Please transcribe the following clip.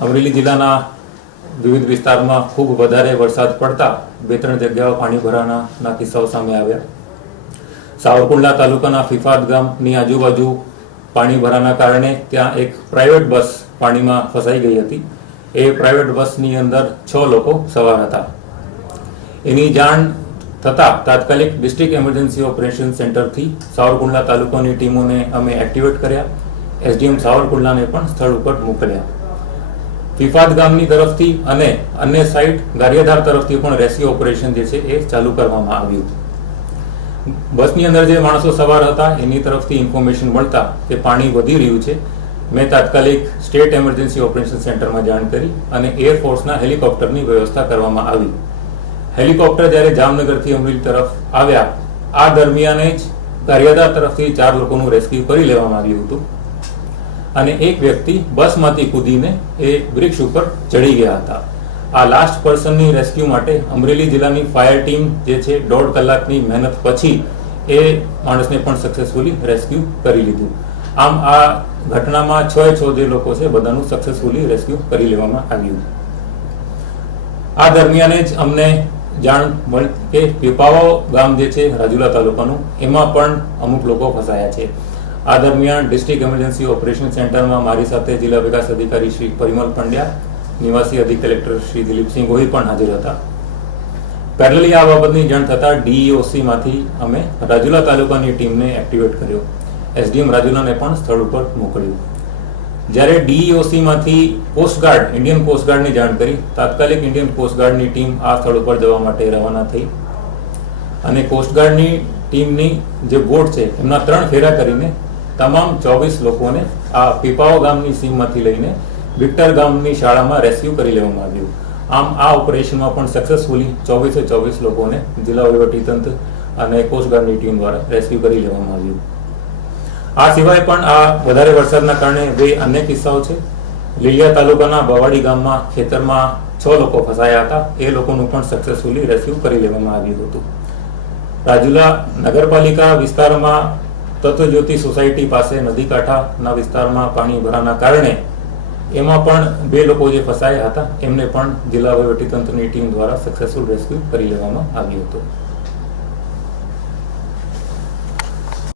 અમરેલી જિલ્લાના વિવિધ વિસ્તારમાં ખૂબ વધારે વરસાદ પડતા 2-3 જગ્યાઓ પાણી ભરાવાના કિસ્સાઓ સામે આવ્યા. સાવરકુંડલા તાલુકાના ફિફાદ ગામની આજુબાજુ પાણી ભરાવાના કારણે ત્યાં એક પ્રાઇવેટ બસ પાણીમાં ફસાઈ ગઈ હતી. એ પ્રાઇવેટ બસની અંદર 6 લોકો સવાર હતા. એની જાણ થતાં તાત્કાલિક ડિસ્ટ્રિક્ટ એમરજન્સી ઓપરેશન સેન્ટરથી સાવરકુંડલા તાલુકાની ટીમોને અમે એક્ટિવેટ કર્યા. એસડીએમ સાવરકુંડલાને પણ સ્થળ ઉપર મોકલ્યા. ફિફાદ ગામની તરફથી અને અન્ય સાઇટ ગારિયાધાર તરફથી પણ રેસ્ક્યુ ઓપરેશન જે છે એ ચાલુ કરવામાં આવ્યું. બસની અંદર જે માણસો સવાર હતા એની તરફથી ઇન્ફોર્મેશન મળતા કે પાણી વધી રહ્યું છે. મેં તાત્કાલિક સ્ટેટ એમરજન્સી ઓપરેશન સેન્ટરમાં જાણ કરી અને એરફોર્સના હેલિકોપ્ટરની વ્યવસ્થા કરવામાં આવી. હેલિકોપ્ટર જ્યારે જામનગરથી અમરેલી તરફ આવ્યા આ દરમિયાન જ ગારિયાધાર તરફથી 4 લોકોનું રેસ્ક્યુ કરી લેવામાં આવ્યું હતું અને એક વ્યક્તિ બસમાંથી કૂદીને એ વૃક્ષ ઉપર ચડી ગયા હતા. આ લાસ્ટ પર્સનની રેસ્ક્યુ માટે અમરેલી જિલ્લાની ફાયર ટીમ જે છે 1.5 કલાકની મહેનત પછી એ માણસને પણ સક્સેસફુલી રેસ્ક્યુ કરી લીધું. આમ આ ઘટનામાં 6 જે લોકો છે બધાનું સક્સેસફુલી રેસ્ક્યુ કરી લેવામાં આવ્યું. આ દરમિયાન જ અમને જાણ મળી કે પીપાવાવ ગામ જે છે રાજુલા તાલુકાનું એમાં પણ અમુક લોકો ફસાયા છે. આ દરમિયાન ડિસ્ટ્રિક્ટ એમરજન્સી ઓપરેશન સેન્ટરમાં મારી સાથે જિલ્લા વિકાસ અધિકારી શ્રી પરિમલ પંડ્યા, નિવાસી અધિક કલેક્ટર શ્રી દિલીપસિંહ ગોહિલ પણ હાજર હતા. પેરેલલી આ બાબતની જાણ થતાં ડીઈઓસીમાંથી અમે રાજુલા તાલુકાની ટીમને એક્ટિવેટ કર્યો. એસડીએમ રાજુલાને પણ સ્થળ ઉપર મોકલ્યું. જ્યારે ડીઈઓસીમાંથી કોસ્ટગાર્ડ ઇન્ડિયન કોસ્ટગાર્ડની જાણ કરી તાત્કાલિક ઇન્ડિયન કોસ્ટગાર્ડની ટીમ આ સ્થળ ઉપર જવા માટે રવાના થઈ અને કોસ્ટગાર્ડની ટીમની જે બોટ છે એમના 3 ફેરા કરીને તમામ 24 લોકોને આ પીપાવ ગામની સીમમાંથી લઈને વિક્ટર ગામની શાળામાં રેસ્ક્યુ કરી લેવામાં આવ્યું. આમ આ ઓપરેશનમાં પણ સક્સેસફુલી 24 લોકોને જિલ્લા વહીવટીતંત્ર અને કોસ્ટગાર્ડની ટીમ દ્વારા રેસ્ક્યુ કરી લેવામાં આવ્યું. આ સિવાય પણ આ વધારે વરસાદના કારણે 2 અન્ય કિસ્સાઓ છે. લીલિયા તાલુકાના બવાડી ગામમાં ખેતરમાં 6 લોકો ફસાયા હતા. એ લોકોનું પણ સક્સેસફુલી રેસ્ક્યુ કરી લેવામાં આવ્યું હતું. રાજુલા નગરપાલિકા વિસ્તારમાં તત્વજ્યોતિ સોસાયટી પાસે નદી કાંઠાના વિસ્તારમાં પાણી ભરાવાના કારણે એમાં પણ 2 લોકો જે ફસાયા હતા એમને પણ જિલ્લા વહીવટીતંત્રની ટીમ દ્વારા સક્સેસફુલ રેસ્ક્યુ કરી લેવામાં આવ્યું હતું.